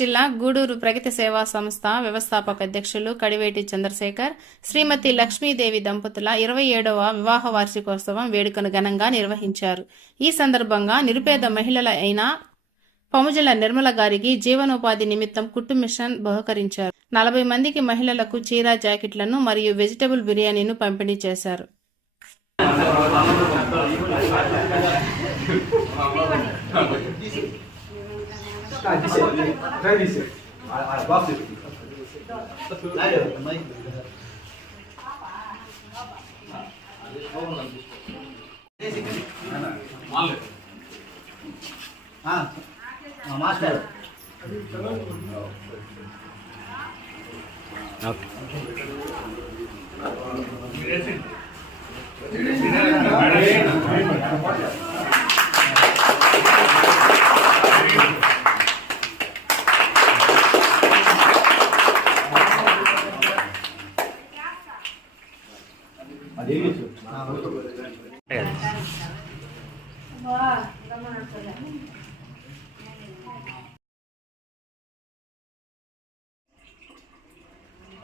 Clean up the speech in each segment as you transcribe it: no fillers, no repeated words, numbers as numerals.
జిల్లా గూడూరు ప్రగతి సేవా సంస్థ వ్యవస్థాపక అధ్యక్షులు కడివేటి చంద్రశేఖర్, శ్రీమతి లక్ష్మీదేవి దంపతుల 27వ వివాహ వార్షికోత్సవం వేడుకను ఘనంగా నిర్వహించారు. ఈ సందర్భంగా నిరుపేద మహిళల అయిన పముజల నిర్మల గారికి జీవనోపాధి నిమిత్తం కుట్టు మిషన్ బహుకరించారు. 40 మందికి మహిళలకు చీర, జాకెట్లను మరియు వెజిటబుల్ బిర్యానీను పంపిణీ చేశారు. మాస్టర్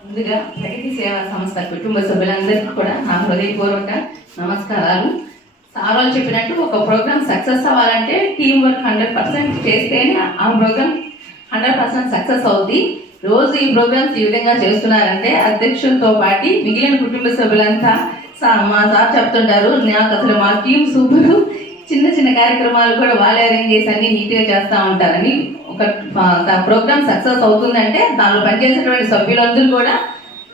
ముందుగా ప్రగతి సేవా సంస్థ కుటుంబ సభ్యులందరికీ కూడా నా హృదయపూర్వక నమస్కారాలు. సార్ వాళ్ళు చెప్పినట్టు ఒక ప్రోగ్రామ్ సక్సెస్ అవ్వాలంటే టీం వర్క్ 100% చేస్తేనే ఆ ప్రోగ్రామ్ 100% సక్సెస్ అవుతుంది. రోజు ఈ ప్రోగ్రామ్స్ ఈ విధంగా చేస్తున్నారంటే అధ్యక్షులతో పాటు మిగిలిన కుటుంబ సభ్యులంతా మా సార్ చెప్తుంటారు, నాకు అసలు మా టీం సూపర్, చిన్న చిన్న కార్యక్రమాలు కూడా వాళ్ళే అరేంజ్ చేసి అన్ని నీట్గా చేస్తూ ఉంటారని. ఒక ప్రోగ్రామ్ సక్సెస్ అవుతుందంటే దానిలో పనిచేసేటువంటి సభ్యులందరూ కూడా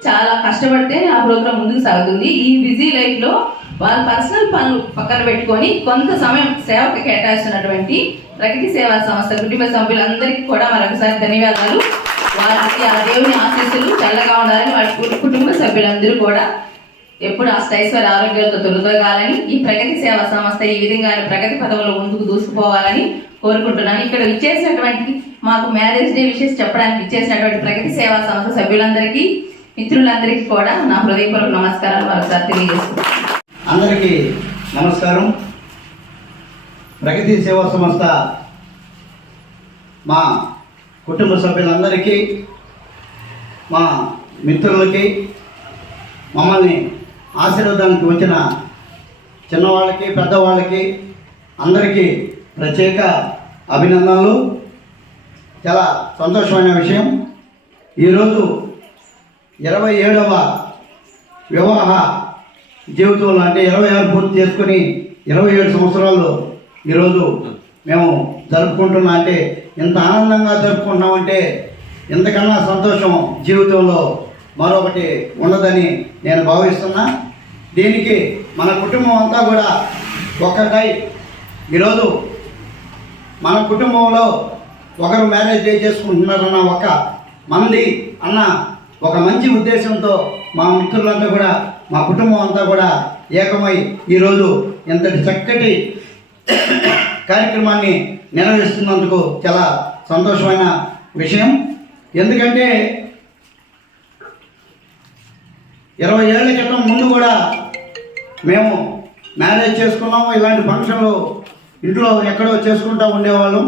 చాలా కష్టపడితే ఆ ప్రోగ్రామ్ ముందుకు సాగుతుంది. ఈ బిజీ లైఫ్ లో వాళ్ళ పర్సనల్ పనులు పక్కన పెట్టుకొని కొంత సమయం సేవకు కేటాయిస్తున్నటువంటి ప్రగతి సేవా సంస్థ కుటుంబ సభ్యులందరికీ కూడా మరొకసారి ధన్యవాదాలు. వారికి ఆ దేవుని ఆశీస్సులు చల్లగా ఉండాలని వారి కుటుంబ సభ్యులందరూ కూడా ఎప్పుడు అష్టైశ్వర్య ఆరోగ్యాలతో తొలగాలని, ఈ ప్రగతి సేవా సంస్థ ఈ విధంగా ప్రగతి పదవులో ముందుకు దూసుకుపోవాలని కోరుకుంటున్నాను. ఇక్కడ ఇచ్చేసినటువంటి మాకు మ్యారేజ్ డే విషయం చెప్పడానికి ఇచ్చేసినటువంటి ప్రగతి సేవా సంస్థ సభ్యులందరికీ, మిత్రులందరికీ కూడా నా హృదయపూర్వక నమస్కారాలు మరొకసారి తెలియజేస్తున్నాను. అందరికీ నమస్కారం. ప్రగతి సేవా సంస్థ మా కుటుంబ సభ్యులందరికీ, మా మిత్రులకి, మమ్మల్ని ఆశీర్వాదానికి వచ్చిన చిన్నవాళ్ళకి, పెద్దవాళ్ళకి అందరికీ ప్రత్యేక అభినందనలు. చాలా సంతోషమైన విషయం. ఈరోజు 27వ వివాహ జీవితంలో అంటే 26 పూర్తి చేసుకుని 27 సంవత్సరాలు ఈరోజు మేము జరుపుకుంటున్నాం. అంటే ఇంత ఆనందంగా జరుపుకుంటున్నామంటే ఇంతకన్నా సంతోషం జీవితంలో మరొకటి ఉండదని నేను భావిస్తున్నా. దీనికి మన కుటుంబం అంతా కూడా ఒక్కటై ఈరోజు మన కుటుంబంలో ఒకరు మ్యారేజ్ డే చేసుకుంటున్నారన్న ఒక మంది అన్న ఒక మంచి ఉద్దేశంతో మా మిత్రులంతా కూడా, మా కుటుంబం అంతా కూడా ఏకమై ఈరోజు ఇంతటి చక్కటి కార్యక్రమాన్ని నిర్వహిస్తున్నందుకు చాలా సంతోషమైన విషయం. ఎందుకంటే 20 ఏళ్ల క్రితం ముందు కూడా మేము మ్యారేజ్ చేసుకున్నాము. ఇలాంటి ఫంక్షన్లు ఇంట్లో ఎక్కడో చేసుకుంటూ ఉండేవాళ్ళం.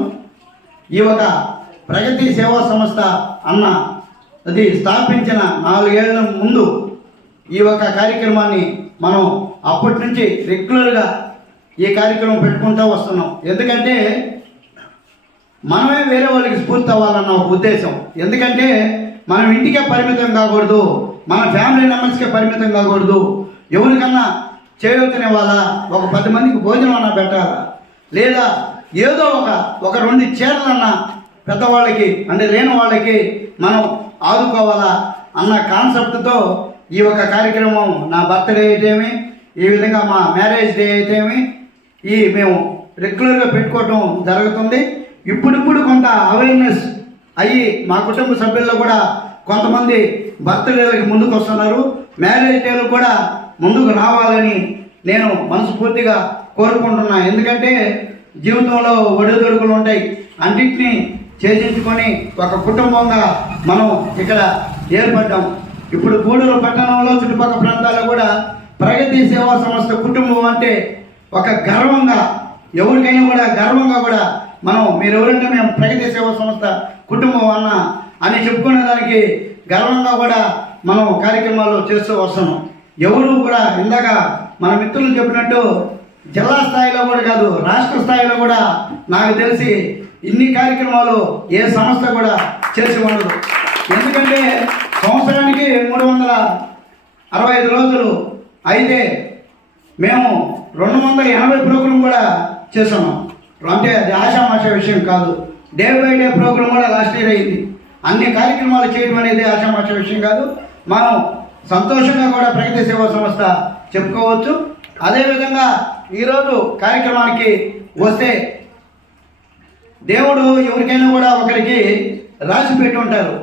ఈ ఒక ప్రగతి సేవా సంస్థ అన్న అది స్థాపించిన 4 ఏళ్ల ముందు ఈ ఒక కార్యక్రమాన్ని మనం అప్పటి నుంచి రెగ్యులర్గా ఈ కార్యక్రమం పెట్టుకుంటూ వస్తున్నాం. ఎందుకంటే మనమే వేరే వాళ్ళకి స్ఫూర్తి అవ్వాలన్న ఒక ఉద్దేశం. ఎందుకంటే మనం ఇంటికే పరిమితం కాకూడదు, మన ఫ్యామిలీ మెంబర్స్కే పరిమితం కాకూడదు. ఎవరికన్నా చేయూతనే వాళ్ళ ఒక 10 మందికి భోజనం అన్నా పెట్టాలా, లేదా ఏదో ఒక 2 చీరలన్నా పెద్దవాళ్ళకి అంటే లేని వాళ్ళకి మనం ఆదుకోవాలా అన్న కాన్సెప్ట్తో ఈ ఒక కార్యక్రమం, నా బర్త్డే అయితేమి, ఈ విధంగా మా మ్యారేజ్ డే అయితేమి ఈ మేము రెగ్యులర్గా పెట్టుకోవటం జరుగుతుంది. ఇప్పుడు కొంత అవేర్నెస్ అయ్యి మా కుటుంబ సభ్యుల్లో కూడా కొంతమంది బర్త్డేలకి ముందుకు వస్తున్నారు. మ్యారేజ్ డేలు కూడా ముందుకు రావాలని నేను మనస్ఫూర్తిగా కోరుకుంటున్నా. ఎందుకంటే జీవితంలో ఒడిదొడుకులు ఉంటాయి, అన్నింటినీ ఛేదించుకొని ఒక కుటుంబంగా మనం ఇక్కడ ఏర్పడ్డాం. ఇప్పుడు గూడూరు పట్టణంలో చుట్టుపక్కల ప్రాంతాల్లో కూడా ప్రగతి సేవా సంస్థ కుటుంబం అంటే ఒక గర్వంగా, ఎవరికైనా కూడా గర్వంగా కూడా మీరు ఎవరంటే మేము ప్రగతి సేవా సంస్థ కుటుంబం అని చెప్పుకునే దానికి గర్వంగా కూడా మనం కార్యక్రమాలు చేస్తూ వస్తున్నాం. ఎవరు కూడా ఇందాక మన మిత్రులు చెప్పినట్టు జిల్లా స్థాయిలో కూడా కాదు, రాష్ట్ర స్థాయిలో కూడా నాకు తెలిసి ఇన్ని కార్యక్రమాలు ఏ సంస్థ కూడా చేసి ఉండదు. ఎందుకంటే సంవత్సరానికి 365 రోజులు అయితే మేము 280 ప్రోగ్రాం కూడా చేస్తున్నాం. అంటే అది ఆషామాషా విషయం కాదు. డే బై డే ప్రోగ్రాం కూడా లాస్ట్ ఇయర్ అయింది. అన్ని కార్యక్రమాలు చేయడం అనేది ఆషామాషా విషయం కాదు. మనం సంతోషంగా కూడా ప్రగతి సేవా సంస్థ చెప్పుకోవచ్చు. అదేవిధంగా ఈరోజు కార్యక్రమానికి వస్తే దేవుడు ఎవరికైనా కూడా ఒకరికి రాసి పెట్టి ఉంటారు.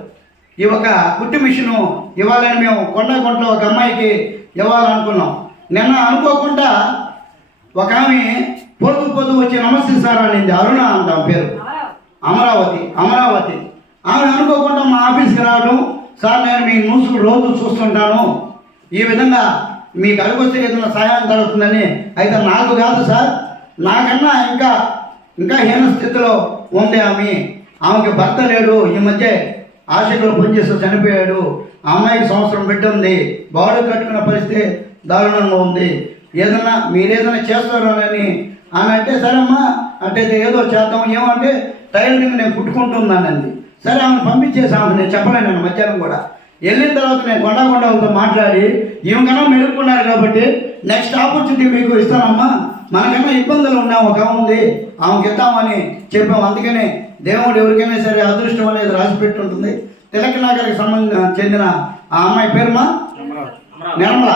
ఈ ఒక కుట్టు మిషను ఇవ్వాలని మేము కొండలో ఒక అమ్మాయికి ఇవ్వాలనుకున్నాం. నిన్న అనుకోకుండా ఒక ఆమె పొద్దు వచ్చి నమస్తే సార్ అనింది. అరుణ అంటాం పేరు, అమరావతి. ఆమె అనుకోకుండా మా ఆఫీస్కి రావడం, సార్ నేను మీ న్యూస్ రోజు చూస్తుంటాను, ఈ విధంగా మీకు అడుగొస్తే ఏదైనా సహాయం జరుగుతుందని. అయితే నాకు కాదు సార్, నాకన్నా ఇంకా హీన స్థితిలో ఉంది ఆమెకి భర్త లేడు, ఈ మధ్య ఆశకులు పనిచేస్తూ చనిపోయాడు, ఆ అమ్మాయికి సంవత్సరం బిడ్డ ఉంది, బాడీ కట్టుకున్న పరిస్థితి దారుణంగా ఉంది, మీరేదైనా చేస్తారని ఆమె అంటే సరేమ్మా అంటే ఏదో చేద్దాం, ఏమంటే టైలరింగ్ నేను కుట్టుకుంటున్నానండి. సరే ఆమెను పంపించేసాము. నేను చెప్పలేను మధ్యాహ్నం కూడా. వెళ్ళిన తర్వాత నేను కొండలతో మాట్లాడి ఈమెకన్నా మెలుగుకున్నారు కాబట్టి నెక్స్ట్ ఆపర్చునిటీ మీకు ఇస్తానమ్మా, మనకన్నా ఇబ్బందులు ఉన్నాం, ఒక ఉంది ఆమెకి ఇద్దామని చెప్పాము. అందుకనే దేవుడు ఎవరికైనా సరే అదృష్టం అనేది రాసి పెట్టి ఉంటుంది. తిలక్ నగర్కి చెందిన ఆ అమ్మాయి పేరుమా నిర్మల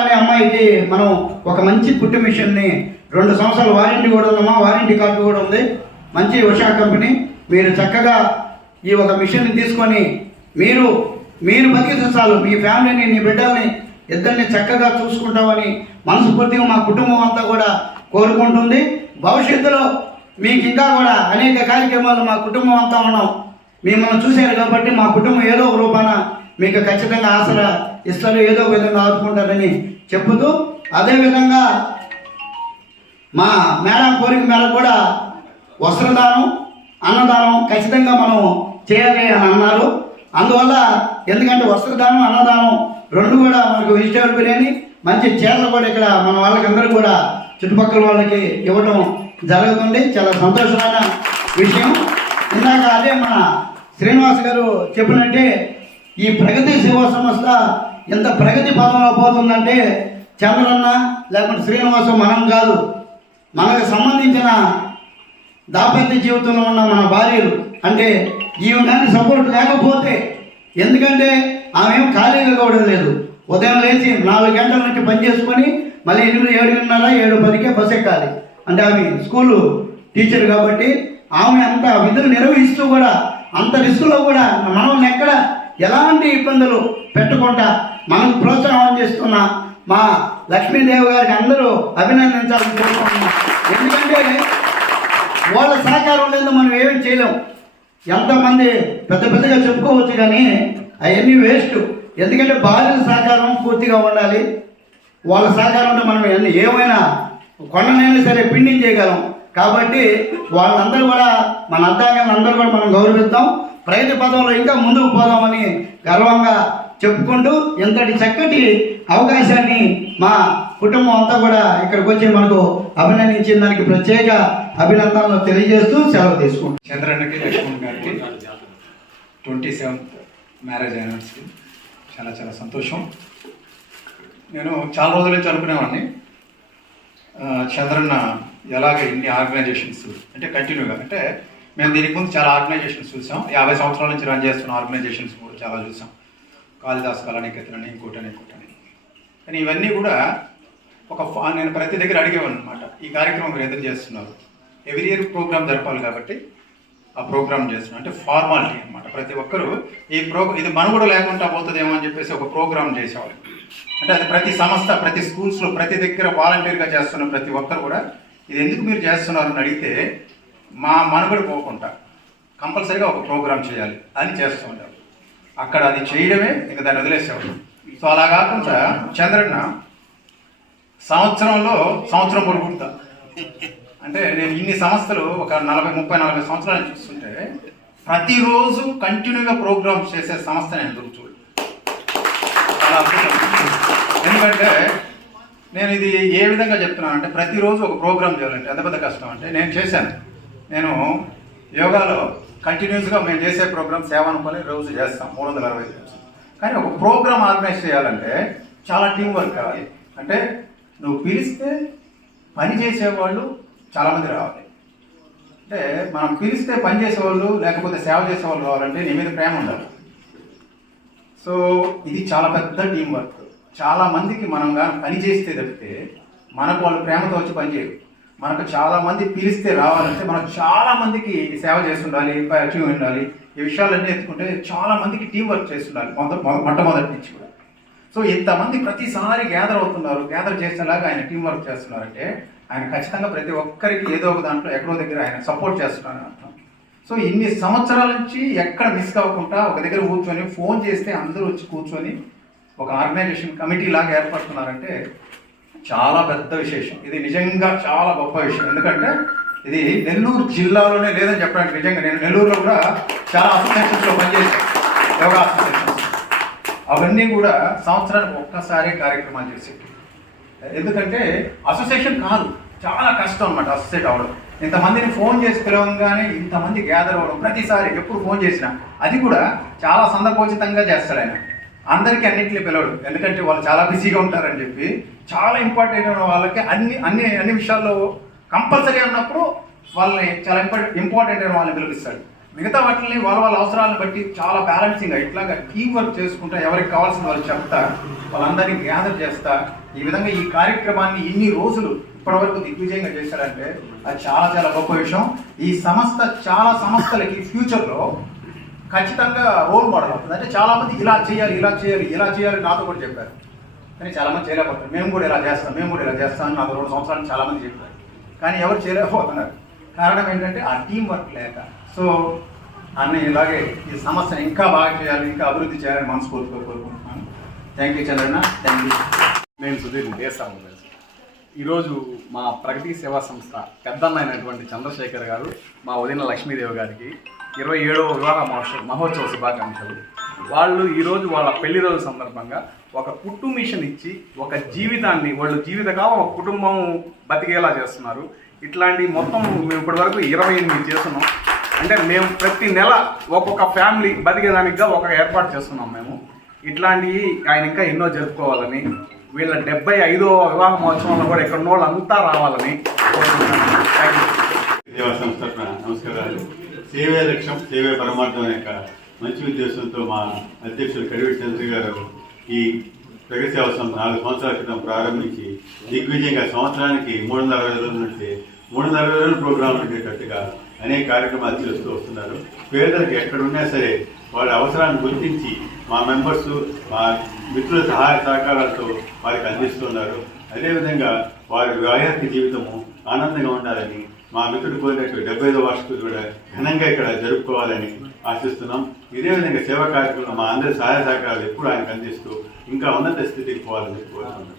అనే అమ్మాయికి మనం ఒక మంచి కుట్టు మిషన్ని 2 సంవత్సరాలు వారంటీ కూడా ఉందమ్మా, వారంటీ కార్డు కూడా ఉంది. మంచి ఉషా కంపెనీ. మీరు చక్కగా ఈ ఒక మిషన్ని తీసుకొని మీరు బతికితే చాలు, మీ ఫ్యామిలీని, మీ బిడ్డల్ని ఇద్దరిని చక్కగా చూసుకుంటామని మనస్ఫూర్తిగా మా కుటుంబం అంతా కూడా కోరుకుంటుంది. భవిష్యత్తులో మీకు ఇంకా కూడా అనేక కార్యక్రమాలు మా కుటుంబం అంతా ఉన్నాం. మిమ్మల్ని చూశారు కాబట్టి మా కుటుంబం ఏదో ఒక రూపాన మీకు ఖచ్చితంగా ఆసరా ఇస్తారు, ఏదో ఒక విధంగా ఆదుకుంటారని చెప్పుతూ, అదేవిధంగా మా మేడం కోరిక మేరకు కూడా వస్త్రదానం, అన్నదానం ఖచ్చితంగా మనం చేయాలి అని అన్నారు. అందువల్ల ఎందుకంటే వస్త్రదానం, అన్నదానం 2 కూడా మనకు వెజిటేబుల్ బిర్యానీ, మంచి చీరలు కూడా ఇక్కడ మన వాళ్ళకందరూ కూడా చుట్టుపక్కల వాళ్ళకి ఇవ్వడం జరుగుతుంది. చాలా సంతోషమైన విషయం. ఇందాక అదే మన శ్రీనివాస్ గారు చెప్పినట్టే ఈ ప్రగతి సేవా సంస్థ ఎంత ప్రగతి పదంలో పోతుందంటే చంద్రన్న లేకుంటే శ్రీనివాసం మనం కాదు, మనకు సంబంధించిన దాంపత్య జీవితంలో ఉన్న మన భార్యలు అంటే ఈమె కానీ సపోర్ట్ లేకపోతే, ఎందుకంటే ఆమె ఏం ఖాళీగా కూడా లేదు. ఉదయం లేచి 4 గంటల నుంచి పని చేసుకొని మళ్ళీ 8, 7:30, 7:10కే బస్ ఎక్కాలి. అంటే ఆమె స్కూలు టీచర్ కాబట్టి ఆమె అంత విధులు నిర్వహిస్తూ కూడా అంత రిస్కులో కూడా మనం ఎక్కడ ఎలాంటి ఇబ్బందులు పెట్టకుండా మనకు ప్రోత్సాహం చేస్తున్న మా లక్ష్మీదేవి గారికి అందరూ అభినందించాలని కోరుకుంటున్నాం. ఎందుకంటే వాళ్ళ సహకారం లేదు మనం ఏమీ చేయలేము. ఎంతమంది పెద్దగా చెప్పుకోవచ్చు కానీ అవన్నీ వేస్ట్. ఎందుకంటే భార్యల సహకారం పూర్తిగా ఉండాలి. వాళ్ళ సహకారం ఉంటే మనం ఏమైనా కొండనైనా సరే పిండించేయగలం. కాబట్టి వాళ్ళందరూ కూడా మన అర్థాంగాన్ని అందరూ కూడా మనం గౌరవిద్దాం. ప్రగతి పదంలో ఇంకా ముందుకు పోదామని గర్వంగా చెప్పుకుంటూ ఇంతటి చక్కటి అవకాశాన్ని మా కుటుంబం అంతా కూడా ఇక్కడికి వచ్చి మనకు అభినందించిన దానికి ప్రత్యేక అభినందనలు తెలియజేస్తూ సెలవు తీసుకుంటాం. చంద్రన్నకి, లక్ష్మణ్ గారికి 27th మ్యారేజ్ యానివర్సరీ. చాలా సంతోషం. నేను చాలా రోజుల నుంచి అనుకునేవాడిని చంద్రన్న ఎలాగ ఇన్ని ఆర్గనైజేషన్స్ అంటే కంటిన్యూగా, అంటే మేము దీనికి ముందు చాలా ఆర్గనైజేషన్స్ చూసాం. 50 సంవత్సరాల నుంచి రన్ చేస్తున్న ఆర్గనైజేషన్స్ కూడా చాలా చూసాం. కాళిదాస్ కళానికేతనని, ఇంకోటని. కానీ ఇవన్నీ కూడా నేను ప్రతి దగ్గర అడిగేవాడిని అనమాట, ఈ కార్యక్రమం మీరు ఎందుకు చేస్తున్నారు? ఎవ్రీ ఇయర్ ప్రోగ్రామ్ జరపాలి కాబట్టి ఆ ప్రోగ్రామ్ చేస్తున్నాం. అంటే ఫార్మాలిటీ అనమాట. ప్రతి ఒక్కరూ ఇది మనుగడ లేకుండా పోతుందేమో అని చెప్పేసి ఒక ప్రోగ్రామ్ చేసేవాళ్ళు. అంటే అది ప్రతి సంస్థ, ప్రతి స్కూల్స్లో, ప్రతి దగ్గర వాలంటీర్గా చేస్తున్న ప్రతి ఒక్కరు కూడా ఇది ఎందుకు మీరు చేస్తున్నారని అడిగితే మా మనుగడ పోకుండా కంపల్సరీగా ఒక ప్రోగ్రామ్ చేయాలి అని చేస్తూ ఉంటారు. అక్కడ అది చేయడమే ఇంకా దాన్ని వదిలేసేవాళ్ళు. సో అలా కాకుండా చంద్రన్న సంవత్సరం పొడుగుతా అంటే నేను ఇన్ని సంస్థలు ఒక 40 సంవత్సరాలు చూస్తుంటే ప్రతిరోజు కంటిన్యూగా ప్రోగ్రామ్స్ చేసే సంస్థ నేను చూడు చాలా అద్భుతం. ఎందుకంటే నేను ఇది ఏ విధంగా చెప్తున్నాను అంటే ప్రతిరోజు ఒక ప్రోగ్రామ్ చేయాలంటే ఎంత పెద్ద కష్టం అంటే నేను చేశాను. నేను యోగాలో కంటిన్యూస్గా మేము చేసే ప్రోగ్రామ్ సేవానుకొని రోజు చేస్తాం 365 రోజులు. కానీ ఒక ప్రోగ్రామ్ ఆర్గనైజ్ చేయాలంటే చాలా టీం వర్క్ కావాలి. అంటే నువ్వు పిలిస్తే పని చేసేవాళ్ళు చాలామంది రావాలి. అంటే మనం పిలిస్తే పని చేసేవాళ్ళు లేకపోతే సేవ చేసేవాళ్ళు రావాలంటే నీ మీద ప్రేమ ఉండాలి. సో ఇది చాలా పెద్ద టీం వర్క్. చాలా మందికి మనం కానీ పని చేస్తే తప్పితే మనకు వాళ్ళు ప్రేమతో వచ్చి పని చేయరు. మనకు చాలా మంది పిలిస్తే రావాలంటే మనం చాలా మందికి సేవ చేస్తుండాలి, అచీవ్ ఉండాలి. ఈ విషయాలన్నీ ఎత్తుకుంటే చాలా మందికి టీం వర్క్ చేస్తుండాలి మొట్టమొదటి నుంచి కూడా. సో ఇంతమంది ప్రతిసారి గ్యాదర్ అవుతున్నారు, గ్యాదర్ చేసేలాగా ఆయన టీం వర్క్ చేస్తున్నారంటే ఆయన ఖచ్చితంగా ప్రతి ఒక్కరికి ఏదో ఒక దాంట్లో ఎక్కడో దగ్గర ఆయన సపోర్ట్ చేస్తున్నారని అర్థం. సో ఇన్ని సంవత్సరాల నుంచి ఎక్కడ మిస్ అవ్వకుండా ఒక దగ్గర కూర్చొని ఫోన్ చేస్తే అందరూ వచ్చి కూర్చొని ఒక ఆర్గనైజేషన్ కమిటీ లాగా ఏర్పడుతున్నారంటే చాలా పెద్ద విశేషం. ఇది నిజంగా చాలా గొప్ప విషయం. ఎందుకంటే ఇది నెల్లూరు జిల్లాలోనే లేదని చెప్పడానికి నిజంగా నేను నెల్లూరులో కూడా చాలా అసోసియేషన్స్లో పనిచేశాను, యోగా అసోసియేషన్స్. అవన్నీ కూడా సంవత్సరానికి ఒక్కసారి కార్యక్రమాలు చేసేవి. ఎందుకంటే అసోసియేషన్ కాదు, చాలా కష్టం అన్నమాట అసోసియేట్ అవ్వడం. ఇంతమందిని ఫోన్ చేసి పిలవంగానే ఇంతమంది గ్యాదర్ అవ్వడం ప్రతిసారి ఎప్పుడు ఫోన్ చేసినా అది కూడా చాలా సందర్భోచితంగా చేస్తాడు ఆయన. అందరికీ అన్నింటినీ పిలవడు, ఎందుకంటే వాళ్ళు చాలా బిజీగా ఉంటారని చెప్పి చాలా ఇంపార్టెంట్ అయిన వాళ్ళకి అన్ని విషయాల్లో కంపల్సరీ అన్నప్పుడు వాళ్ళని చాలా ఇంపార్టెంట్ అయిన వాళ్ళని పిలిపిస్తాడు. మిగతా వాటిని వాళ్ళ అవసరాలను బట్టి చాలా బ్యాలెన్సింగ్గా ఇట్లాగా టీం వర్క్ చేసుకుంటా ఎవరికి కావాల్సిన వాళ్ళు చెప్తా వాళ్ళందరినీ గ్యాదర్ చేస్తా ఈ విధంగా ఈ కార్యక్రమాన్ని ఇన్ని రోజులు ఇప్పటివరకు దిగ్విజయంగా చేశారంటే అది చాలా చాలా గొప్ప విషయం. ఈ సంస్థ చాలా సంస్థలకి ఫ్యూచర్లో ఖచ్చితంగా రోల్ మోడల్ అవుతుంది. అంటే చాలామంది ఇలా చేయాలి నాతో కూడా చెప్పారు, కానీ చాలామంది చేయలేకపోతారు. మేము కూడా ఇలా చేస్తాం అని నాకు 2 సంవత్సరాలు చాలామంది చెప్పారు, కానీ ఎవరు చేయలేకపోతున్నారు. కారణం ఏంటంటే ఆ టీం వర్క్ లేక. సో అన్నీ ఇలాగే ఈ సమస్యను ఇంకా బాగా చేయాలి, ఇంకా అభివృద్ధి చేయాలని మనస్ఫూర్తిగా కోరుకుంటున్నాను. Thank you Chandranna, thank you. నేను సుధీర్ దేశాము. ఈరోజు మా ప్రగతి సేవా సంస్థ పెద్దన్న అయినటువంటి చంద్రశేఖర్ గారు మా వదిన లక్ష్మీదేవి గారికి 27వ వివాహ మహోత్సవ శుభాకాంక్షలు. వాళ్ళు ఈరోజు వాళ్ళ పెళ్లి రోజు సందర్భంగా ఒక కుట్టు మిషన్ ఇచ్చి ఒక జీవితాన్ని వాళ్ళు జీవితకాలం ఒక కుటుంబం బతికేలా చేస్తున్నారు. ఇట్లాంటి మొత్తం మేము ఇప్పటి వరకు 28 చేస్తున్నాం. అంటే మేము ప్రతి నెల ఒక్కొక్క ఫ్యామిలీ బతికేదానికిగా ఒక ఏర్పాటు చేస్తున్నాం మేము. ఇట్లాంటివి ఆయన ఇంకా ఎన్నో జరుపుకోవాలని, వీళ్ళ 75వ వివాహ మహోత్సవంలో కూడా ఇక్కడ వాళ్ళంతా రావాలని సేవా సంస్థ నమస్కారాలు. సేవే లక్ష్యం, సేవే పరమార్థం యొక్క మంచి ఉద్దేశంతో మా అధ్యక్షులు కడివేటి చంద్ర గారు ఈ ప్రగతి సేవా సంస్థ 4 సంవత్సరాల క్రితం ప్రారంభించి దిగ్విజయంగా సంవత్సరానికి 360 రోజుల నుంచి 360 రోజుల ప్రోగ్రాంలు ఉండేటట్టుగా అనేక కార్యక్రమాలు చేస్తూ వస్తున్నారు. పేదలకు ఎక్కడున్నా సరే వాళ్ళ అవసరాన్ని గుర్తించి మా మెంబర్స్, మా మిత్రుల సహాయ సహకారాలతో వారికి అందిస్తున్నారు. అదేవిధంగా వారి వైయక్తిక జీవితము ఆనందంగా ఉండాలని మా మిత్రుడు కోరినట్టు 75వ వార్షికం కూడా ఘనంగా ఇక్కడ జరుపుకోవాలని ఆశిస్తున్నాం. ఇదే విధంగా సేవా కార్యక్రమంలో మా అందరి సహాయ సహకారాలు ఎప్పుడు ఆయనకు అందిస్తూ ఇంకా ఉన్నత స్థితికి పోవాలని కోరుతున్నాం.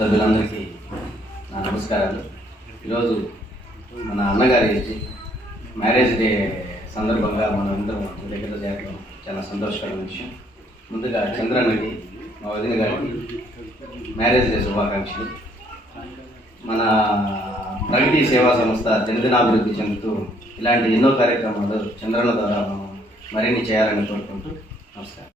సభ్యులందరికీ నా నమస్కారాలు. ఈరోజు మన అన్నగారి మ్యారేజ్ డే సందర్భంగా మనం అందరం దగ్గర చేరడం చాలా సంతోషకరమైన విషయం. ముందుగా చంద్రన్నకి, మా వదిన గారికి మ్యారేజ్ డే శుభాకాంక్షలు. మన ప్రగతి సేవా సంస్థ దినదినాభివృద్ధి చెందుతూ ఇలాంటి ఎన్నో కార్యక్రమాలు చంద్రన్న ద్వారా మనం మరిన్ని చేయాలని కోరుకుంటూ నమస్కారం.